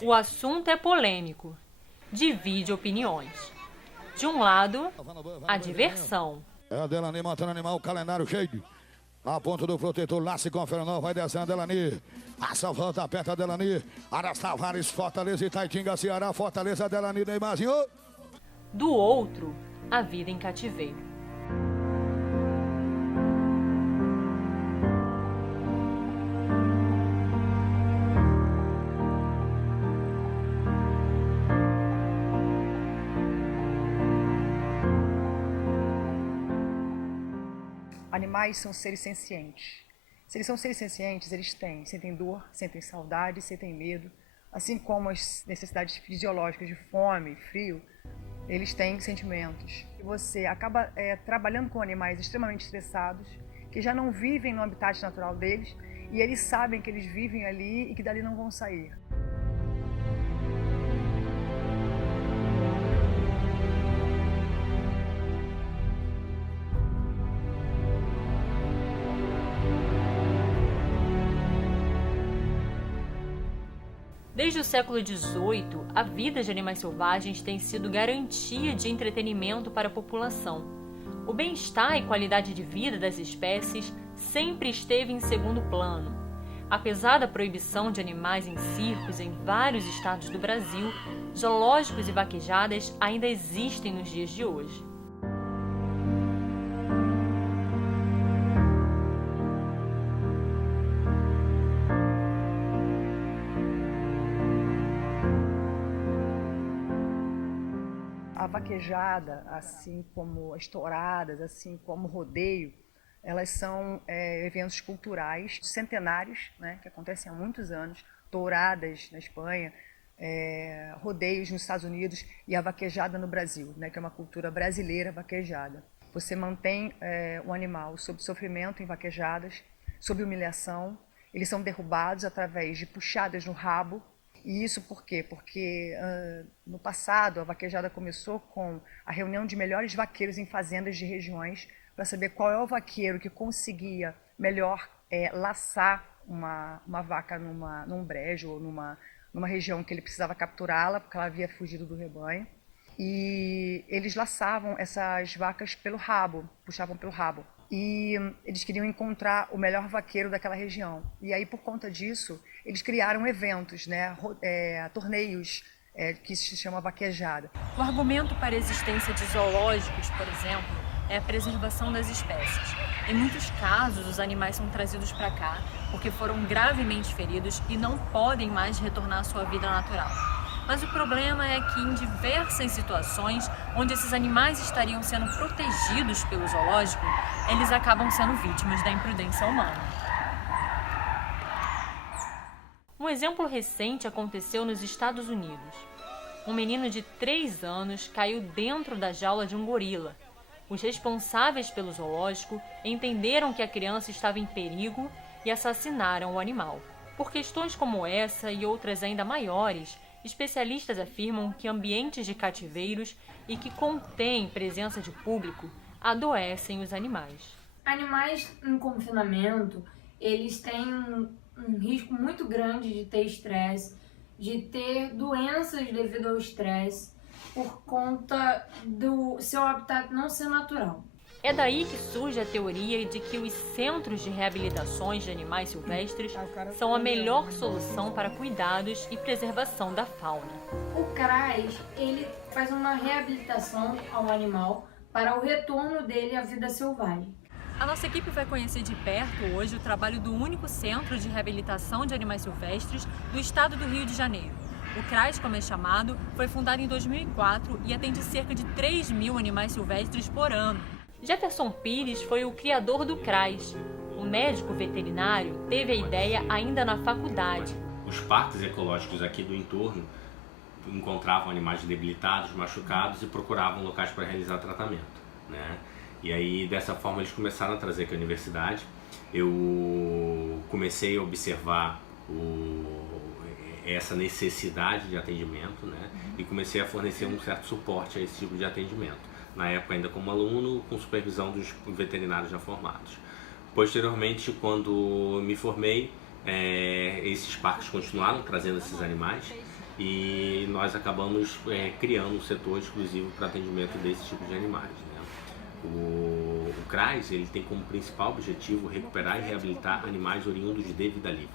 O assunto é polêmico, divide opiniões. De um lado, a diversão. É a Delani matando animal, calendário cheio. Na ponta do protetor, Lace com Fernão, vai descendo a Delani. A salvanta, aperta a Delani. Aras Tavares, Fortaleza, Itaitinga, Ceará, Fortaleza, Delani, Neymarzinho. Do outro, a vida em cativeiro. Animais são seres sencientes. Se eles são seres sencientes, eles sentem dor, sentem saudade, sentem medo. Assim como as necessidades fisiológicas de fome, frio, eles têm sentimentos. E você acaba trabalhando com animais extremamente estressados, que já não vivem no habitat natural deles, e eles sabem que eles vivem ali e que dali não vão sair. Desde o século XVIII, a vida de animais selvagens tem sido garantia de entretenimento para a população. O bem-estar e qualidade de vida das espécies sempre esteve em segundo plano. Apesar da proibição de animais em circos em vários estados do Brasil, zoológicos e vaquejadas ainda existem nos dias de hoje. A vaquejada, assim como as touradas, assim como o rodeio, elas são eventos culturais centenários, né, que acontecem há muitos anos, touradas na Espanha, rodeios nos Estados Unidos e a vaquejada no Brasil, né, que é uma cultura brasileira vaquejada. Você mantém um animal sob sofrimento em vaquejadas, sob humilhação, eles são derrubados através de puxadas no rabo. E isso por quê? Porque no passado a vaquejada começou com a reunião de melhores vaqueiros em fazendas de regiões para saber qual é o vaqueiro que conseguia melhor laçar uma vaca num brejo ou numa região que ele precisava capturá-la porque ela havia fugido do rebanho. E eles laçavam essas vacas pelo rabo, puxavam pelo rabo. E eles queriam encontrar o melhor vaqueiro daquela região. E aí, por conta disso, eles criaram eventos, né, torneios, que se chama vaquejada. O argumento para a existência de zoológicos, por exemplo, é a preservação das espécies. Em muitos casos, os animais são trazidos para cá porque foram gravemente feridos e não podem mais retornar à sua vida natural. Mas o problema é que em diversas situações onde esses animais estariam sendo protegidos pelo zoológico, eles acabam sendo vítimas da imprudência humana. Um exemplo recente aconteceu nos Estados Unidos. Um menino de 3 anos caiu dentro da jaula de um gorila. Os responsáveis pelo zoológico entenderam que a criança estava em perigo e assassinaram o animal. Por questões como essa e outras ainda maiores, especialistas afirmam que ambientes de cativeiros e que contêm presença de público adoecem os animais. Animais em confinamento, eles têm um risco muito grande de ter estresse, de ter doenças devido ao estresse, por conta do seu habitat não ser natural. É daí que surge a teoria de que os centros de reabilitações de animais silvestres são a melhor solução para cuidados e preservação da fauna. O CRAS, ele faz uma reabilitação ao animal para o retorno dele à vida selvagem. A nossa equipe vai conhecer de perto hoje o trabalho do único centro de reabilitação de animais silvestres do estado do Rio de Janeiro. O CRAS, como é chamado, foi fundado em 2004 e atende cerca de 3.000 animais silvestres por ano. Jefferson Pires foi o criador do CRAS. O médico veterinário teve a ideia ainda na faculdade. Os parques ecológicos aqui do entorno encontravam animais debilitados, machucados e procuravam locais para realizar tratamento, né? E aí, dessa forma, eles começaram a trazer aqui a universidade. Eu comecei a observar essa necessidade de atendimento, né? E comecei a fornecer um certo suporte a esse tipo de atendimento. Na época ainda como aluno, com supervisão dos veterinários já formados. Posteriormente, quando me formei, esses parques continuaram trazendo esses animais e nós acabamos criando um setor exclusivo para atendimento desse tipo de animais, né? O CRAS, ele tem como principal objetivo recuperar e reabilitar animais oriundos de vida livre,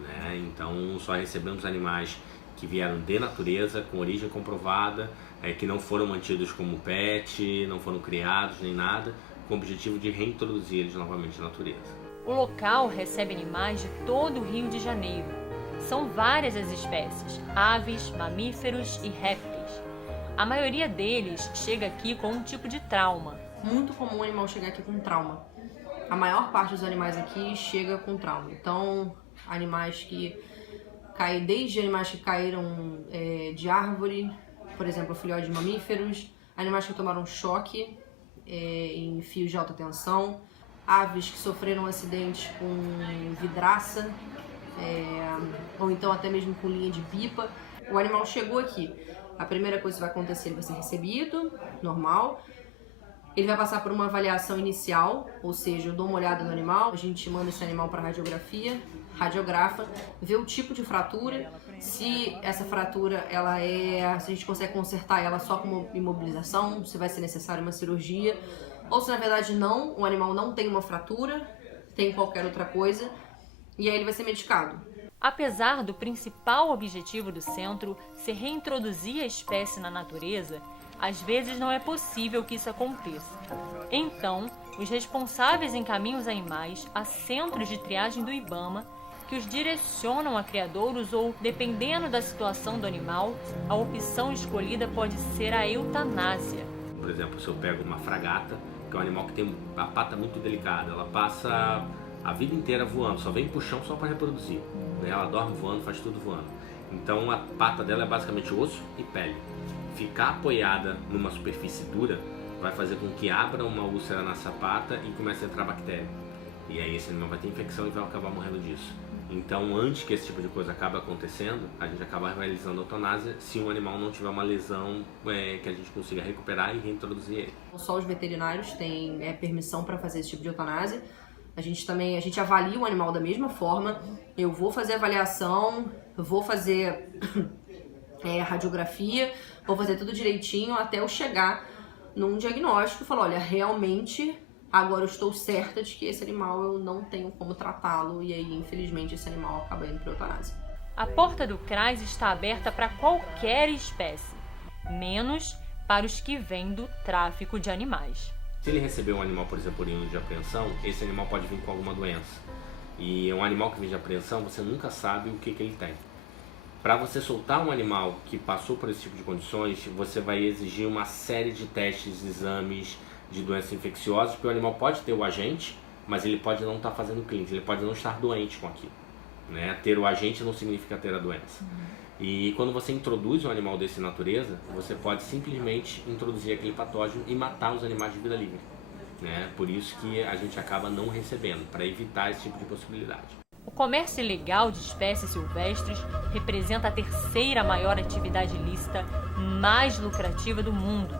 né? Então só recebemos animais que vieram de natureza, com origem comprovada, que não foram mantidos como pet, não foram criados nem nada, com o objetivo de reintroduzir eles novamente à natureza. O local recebe animais de todo o Rio de Janeiro. São várias as espécies, aves, mamíferos e répteis. A maioria deles chega aqui com um tipo de trauma. Muito comum o animal chegar aqui com trauma. A maior parte dos animais aqui chega com trauma. Então, animais que caem, desde animais que caíram de árvore, por exemplo, filhotes de mamíferos, animais que tomaram choque em fios de alta tensão, aves que sofreram acidentes com vidraça, ou então até mesmo com linha de pipa. O animal chegou aqui. A primeira coisa que vai acontecer, ele vai ser recebido, normal. Ele vai passar por uma avaliação inicial, ou seja, eu dou uma olhada no animal, a gente manda esse animal para radiografia, radiografa, vê o tipo de fratura, se essa fratura se a gente consegue consertar ela só com imobilização, se vai ser necessária uma cirurgia, ou se na verdade não, o animal não tem uma fratura, tem qualquer outra coisa, e aí ele vai ser medicado. Apesar do principal objetivo do centro ser reintroduzir a espécie na natureza, às vezes não é possível que isso aconteça. Então, os responsáveis encaminham os animais a centros de triagem do IBAMA, que os direcionam a criadouros ou, dependendo da situação do animal, a opção escolhida pode ser a eutanásia. Por exemplo, se eu pego uma fragata, que é um animal que tem a pata muito delicada, ela passa a vida inteira voando, só vem pro chão só para reproduzir, né? Ela dorme voando, faz tudo voando. Então a pata dela é basicamente osso e pele. Ficar apoiada numa superfície dura vai fazer com que abra uma úlcera nessa pata e comece a entrar bactéria. E aí esse animal vai ter infecção e vai acabar morrendo disso. Então, antes que esse tipo de coisa acabe acontecendo, a gente acaba realizando a eutanásia se um animal não tiver uma lesão que a gente consiga recuperar e reintroduzir ele. Só os veterinários têm permissão para fazer esse tipo de eutanásia. A gente avalia o animal da mesma forma. Eu vou fazer avaliação, vou fazer radiografia, vou fazer tudo direitinho até eu chegar num diagnóstico e falar, olha, realmente agora eu estou certa de que esse animal eu não tenho como tratá-lo, e aí infelizmente esse animal acaba indo para eutanásia. A porta do CRAS está aberta para qualquer espécie, menos para os que vêm do tráfico de animais. Se ele receber um animal, por exemplo, oriundo de apreensão, esse animal pode vir com alguma doença. E um animal que vem de apreensão, você nunca sabe o que ele tem. Para você soltar um animal que passou por esse tipo de condições, você vai exigir uma série de testes, exames de doenças infecciosas, porque o animal pode ter o agente, mas ele pode não estar fazendo clínica, ele pode não estar doente com aquilo, né? Ter o agente não significa ter a doença. E quando você introduz um animal desse natureza, você pode simplesmente introduzir aquele patógeno e matar os animais de vida livre, né? Por isso que a gente acaba não recebendo, para evitar esse tipo de possibilidade. O comércio ilegal de espécies silvestres representa a terceira maior atividade ilícita mais lucrativa do mundo.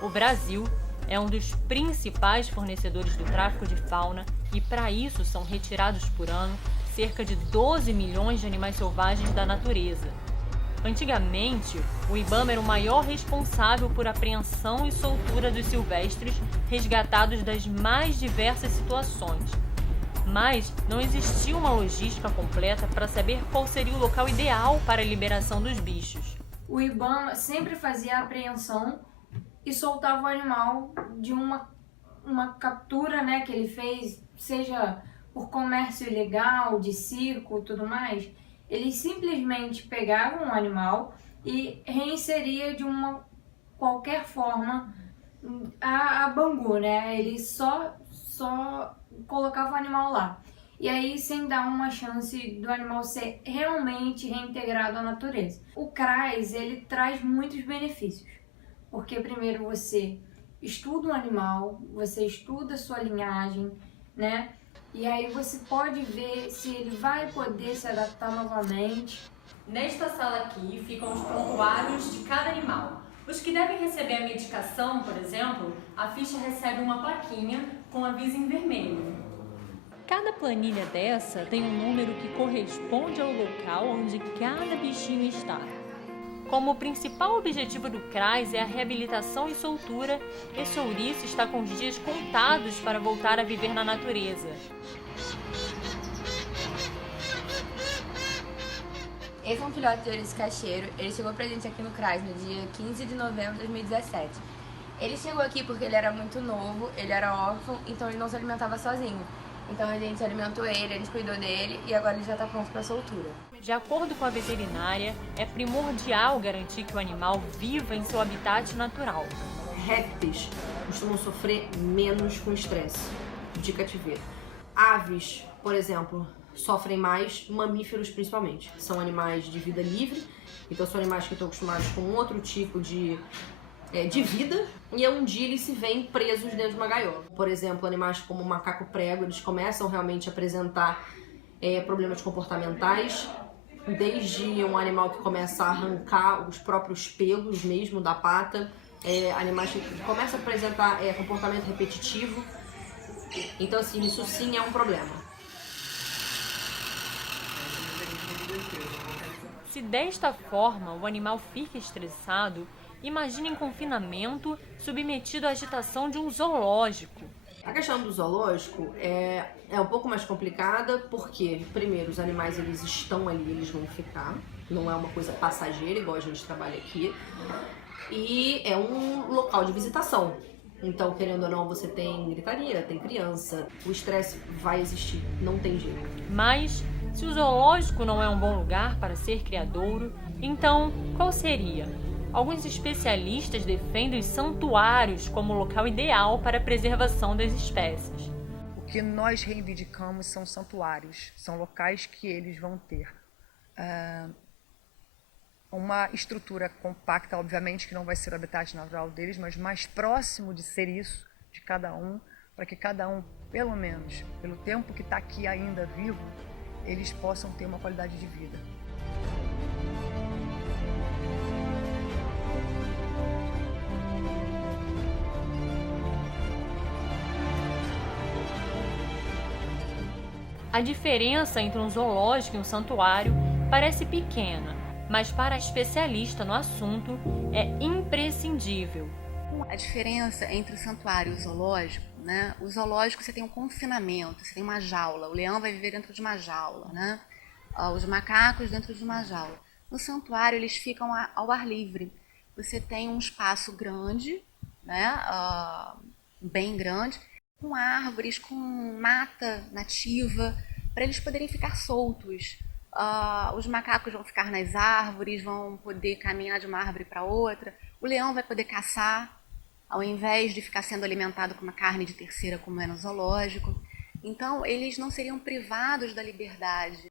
O Brasil é um dos principais fornecedores do tráfico de fauna e, para isso, são retirados por ano cerca de 12 milhões de animais selvagens da natureza. Antigamente, o IBAMA era o maior responsável por apreensão e soltura dos silvestres resgatados das mais diversas situações. Mas não existia uma logística completa para saber qual seria o local ideal para a liberação dos bichos. O IBAMA sempre fazia a apreensão e soltava o animal de uma captura, né, que ele fez, seja por comércio ilegal, de circo e tudo mais. Eles simplesmente pegavam o animal e reinseria de uma qualquer forma a Bangu, né? Eles só colocava o animal lá. E aí, sem dar uma chance do animal ser realmente reintegrado à natureza. O CRAS, ele traz muitos benefícios. Porque primeiro você estuda o animal, você estuda a sua linhagem, né? E aí você pode ver se ele vai poder se adaptar novamente. Nesta sala aqui ficam os prontuários de cada animal. Os que devem receber a medicação, por exemplo, a ficha recebe uma plaquinha com aviso em vermelho. Cada planilha dessa tem um número que corresponde ao local onde cada bichinho está. Como o principal objetivo do CRAS é a reabilitação e soltura, esse ouriço está com os dias contados para voltar a viver na natureza. Esse é um filhote de ouriço cacheiro. Ele chegou pra gente aqui no CRAS no dia 15 de novembro de 2017. Ele chegou aqui porque ele era muito novo, ele era órfão, então ele não se alimentava sozinho. Então a gente alimentou ele, a gente cuidou dele e agora ele já está pronto para soltura. De acordo com a veterinária, é primordial garantir que o animal viva em seu habitat natural. Répteis costumam sofrer menos com estresse de cativeiro. Aves, por exemplo, sofrem mais, mamíferos principalmente. São animais de vida livre, então são animais que estão acostumados com outro tipo de vida, e um dia eles se veem presos dentro de uma gaiola. Por exemplo, animais como o macaco prego, eles começam realmente a apresentar problemas comportamentais, desde um animal que começa a arrancar os próprios pelos mesmo da pata, animais que começam a apresentar comportamento repetitivo. Então, assim, isso sim é um problema. Se desta forma o animal fica estressado, imagine em confinamento, submetido à agitação de um zoológico. A questão do zoológico é um pouco mais complicada porque, primeiro, os animais eles estão ali, eles vão ficar. Não é uma coisa passageira, igual a gente trabalha aqui. E é um local de visitação. Então, querendo ou não, você tem gritaria, tem criança. O estresse vai existir, não tem jeito. Mas, se o zoológico não é um bom lugar para ser criadouro, então qual seria? Alguns especialistas defendem os santuários como o local ideal para a preservação das espécies. O que nós reivindicamos são santuários, são locais que eles vão ter uma estrutura compacta, obviamente que não vai ser o habitat natural deles, mas mais próximo de ser isso, de cada um, para que cada um, pelo menos, pelo tempo que está aqui ainda vivo, eles possam ter uma qualidade de vida. A diferença entre um zoológico e um santuário parece pequena, mas para a especialista no assunto é imprescindível. A diferença entre o santuário e o zoológico, né? O zoológico você tem um confinamento, você tem uma jaula, o leão vai viver dentro de uma jaula, né? Os macacos dentro de uma jaula. No santuário eles ficam ao ar livre. Você tem um espaço grande, né? Bem grande, com árvores, com mata nativa, para eles poderem ficar soltos. Os macacos vão ficar nas árvores, vão poder caminhar de uma árvore para outra. O leão vai poder caçar, ao invés de ficar sendo alimentado com uma carne de terceira, como é no zoológico. Então, eles não seriam privados da liberdade